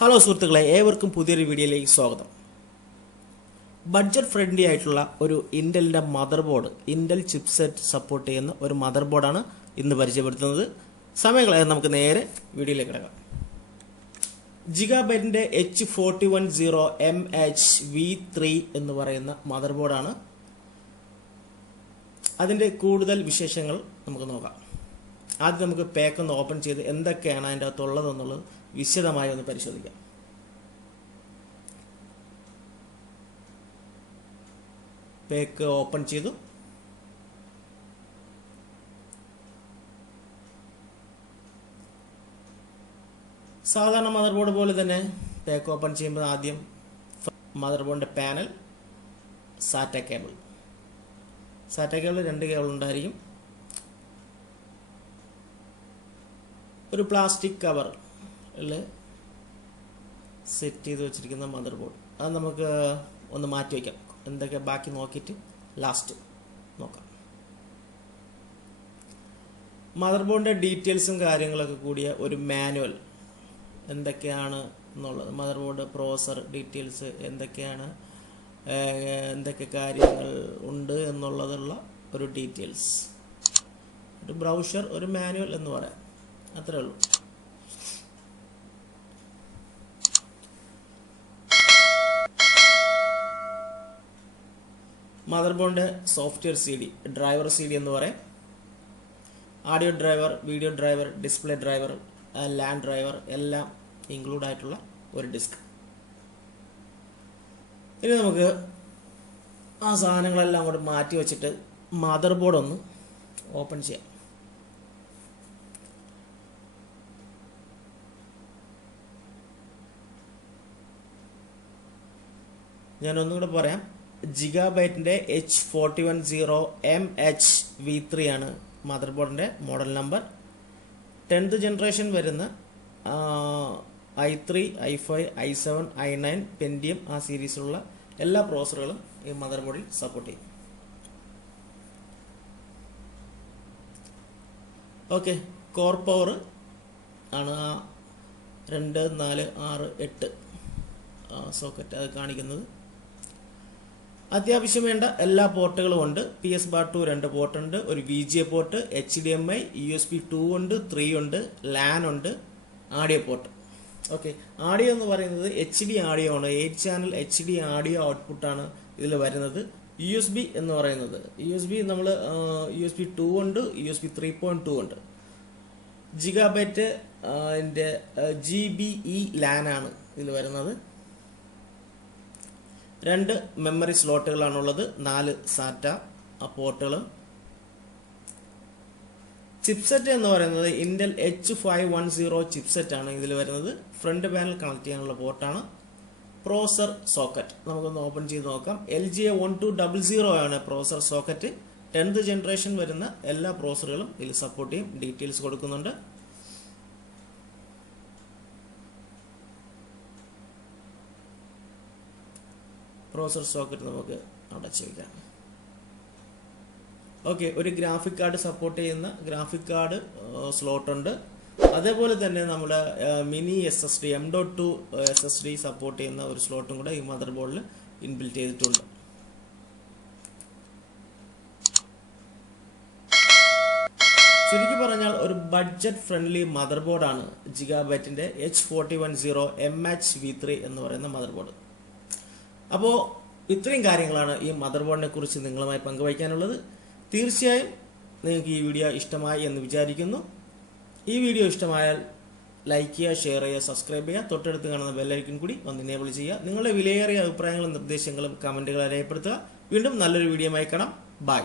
Hello സുഹൃത്തുക്കളെ, ഏവർക്കും പുതിയൊരു വീഡിയോയിലേക്ക് സ്വാഗതം. ബഡ്ജറ്റ് ഫ്രണ്ട്ലി ആയിട്ടുള്ള ഒരു ഇൻ്റലിൻ്റെ മദർബോർഡ്, ഇൻ്റൽ ചിപ്സെറ്റ് സപ്പോർട്ട് ചെയ്യുന്ന ഒരു മദർബോർഡാണ് ഇന്ന് പരിചയപ്പെടുത്തുന്നത്. സമയങ്ങളെ നമുക്ക് നേരെ വീഡിയോയിലേക്ക് കിടക്കാം. ജിഗാബൈറ്റിൻ്റെ H4110MHV3 എന്ന് പറയുന്ന മദർബോർഡാണ്. അതിൻ്റെ കൂടുതൽ വിശേഷങ്ങൾ നമുക്ക് നോക്കാം. ആദ്യം നമുക്ക് പാക്ക് ഒന്ന് ഓപ്പൺ ചെയ്ത് എന്തൊക്കെയാണ് അതിൻ്റെ അകത്തുള്ളതെന്നുള്ളത് വിശദമായി ഒന്ന് പരിശോധിക്കാം. പാക്ക് ഓപ്പൺ ചെയ്തു. സാധാരണ മദർബോർഡ് പോലെ തന്നെ പാക്ക് ഓപ്പൺ ചെയ്യുമ്പോൾ ആദ്യം മദർബോർഡിൻ്റെ പാനൽ, സാറ്റ കേബിൾ 2 കേബിൾ ഉണ്ടായിരിക്കും. ഒരു പ്ലാസ്റ്റിക് കവറിൽ സെറ്റ് ചെയ്ത് വെച്ചിരിക്കുന്ന മദർബോർഡ്, അത് നമുക്ക് ഒന്ന് മാറ്റി വയ്ക്കാം. എന്തൊക്കെ ബാക്കി നോക്കിയിട്ട് ലാസ്റ്റ് നോക്കാം. മദർബോർഡിൻ്റെ ഡീറ്റെയിൽസും കാര്യങ്ങളൊക്കെ കൂടിയ ഒരു മാനുവൽ എന്തൊക്കെയാണ് എന്നുള്ളത്, മദർബോർഡ് പ്രോസസർ ഡീറ്റെയിൽസ് എന്തൊക്കെ കാര്യങ്ങൾ ഉണ്ട് എന്നുള്ളതുള്ള ഒരു ഡീറ്റെയിൽസ്, ഒരു ബ്രൗഷർ, ഒരു മാനുവൽ എന്ന് പറയാം. അത്രേ ഉള്ളൂ. മദർബോർഡിൻ്റെ സോഫ്റ്റ്വെയർ CD, ഡ്രൈവർ CD എന്ന് പറയും. Audio driver, video driver, display driver, land driver എല്ലാം ഇൻക്ലൂഡ് ആയിട്ടുള്ള ഒരു ഡിസ്ക്. ഇനി നമുക്ക് ആ സാധനങ്ങളെല്ലാം അങ്ങോട്ട് മാറ്റി വെച്ചിട്ട് മദർബോർഡ് ഒന്ന് ഓപ്പൺ ചെയ്യാം. ഞാനൊന്നും കൂടെ പറയാം. ജിഗാബൈറ്റിൻ്റെ H4110MHV3 ആണ് മദർബോർഡിൻ്റെ മോഡൽ നമ്പർ. 10th ജനറേഷൻ വരുന്ന i3, i5, i7, i9, Pentium ആ സീരീസിലുള്ള എല്ലാ പ്രോസസ്സറുകളും ഈ മദർബോർഡിൽ സപ്പോർട്ട് ചെയ്യും. ഓക്കെ, കോർ പവർ ആണ് ആ 2, 4, 6, 8 സോക്കറ്റ് അത് കാണിക്കുന്നത്. അത്യാവശ്യം വേണ്ട എല്ലാ പോർട്ടുകളും ഉണ്ട്. PS/2 2 പോർട്ട് ഉണ്ട്, ഒരു VGA പോർട്ട്, HDMI, USB 2 ഉണ്ട്, 3 ഉണ്ട്, LAN ഉണ്ട്, ആഡിയോ പോർട്ട്. ഓക്കെ, ആഡിയോ എന്ന് പറയുന്നത് HD ആഡിയോ ആണ്. 8 ചാനൽ HD ആഡിയോ ഔട്ട്പുട്ടാണ് ഇതിൽ വരുന്നത്. USB എന്ന് പറയുന്നത് USB നമ്മൾ USB 2 ഉണ്ട്, USB 3.2 ഉണ്ട്. ജിഗാബൈറ്റ് GBE LAN ആണ് ഇതിൽ വരുന്നത്. 2 മെമ്മറി സ്ലോട്ടുകളാണുള്ളത്, 4 സാറ്റ പോർട്ടുകളും. ചിപ്സെറ്റ് എന്ന് പറയുന്നത് ഇൻ്റൽ H510 ചിപ്സെറ്റ് ആണ് ഇതിൽ വരുന്നത്. ഫ്രണ്ട് പാനൽ കണക്ട് ചെയ്യാനുള്ള പോർട്ടാണ്. പ്രോസസർ സോക്കറ്റ് നമുക്കൊന്ന് ഓപ്പൺ ചെയ്ത് നോക്കാം. LGA1200 ആണ് പ്രോസസർ സോക്കറ്റ്. 10th ജനറേഷൻ വരുന്ന എല്ലാ പ്രോസസറുകളും ഇതിൽ സപ്പോർട്ട് ചെയ്യും. ഡീറ്റെയിൽസ് കൊടുക്കുന്നുണ്ട്. പ്രോസസർ സോക്കറ്റ് നമുക്ക് അടച്ചു വയ്ക്കാം. ഓക്കെ, ഒരു ഗ്രാഫിക് കാർഡ് സപ്പോർട്ട് ചെയ്യുന്ന ഗ്രാഫിക് കാർഡ് സ്ലോട്ട് ഉണ്ട്. അതേപോലെ തന്നെ നമ്മുടെ mini SSD M.2 SSD support ചെയ്യുന്ന ഒരു സ്ലോട്ടും കൂടെ ഈ മദർബോർഡിൽ ഇൻബിൽറ്റ് ചെയ്തിട്ടുണ്ട്. ചുരുക്കി പറഞ്ഞാൽ ഒരു ബഡ്ജറ്റ് ഫ്രണ്ട്ലി മദർബോർഡാണ് ജിഗാബൈറ്റിൻ്റെ H4110MHV3 എന്ന് പറയുന്ന മദർബോർഡ്. അപ്പോൾ ഇത്രയും കാര്യങ്ങളാണ് ഈ മദർബോർഡിനെ കുറിച്ച് നിങ്ങളുമായി പങ്കുവയ്ക്കാനുള്ളത്. തീർച്ചയായും നിങ്ങൾക്ക് ഈ വീഡിയോ ഇഷ്ടമായി എന്ന് വിചാരിക്കുന്നു. ഈ വീഡിയോ ഇഷ്ടമായാൽ ലൈക്ക് ചെയ്യുക, ഷെയർ ചെയ്യുക, സബ്സ്ക്രൈബ് ചെയ്യുക. തൊട്ടടുത്ത് കാണുന്ന ബെല്ലൈക്കൺ കൂടി ഒന്ന് എനേബിൾ ചെയ്യുക. നിങ്ങളുടെ വിലയേറിയ അഭിപ്രായങ്ങളും നിർദ്ദേശങ്ങളും കമൻറ്റുകൾ രേഖപ്പെടുത്തുക. വീണ്ടും നല്ലൊരു വീഡിയോ ആയി കാണാം. ബൈ.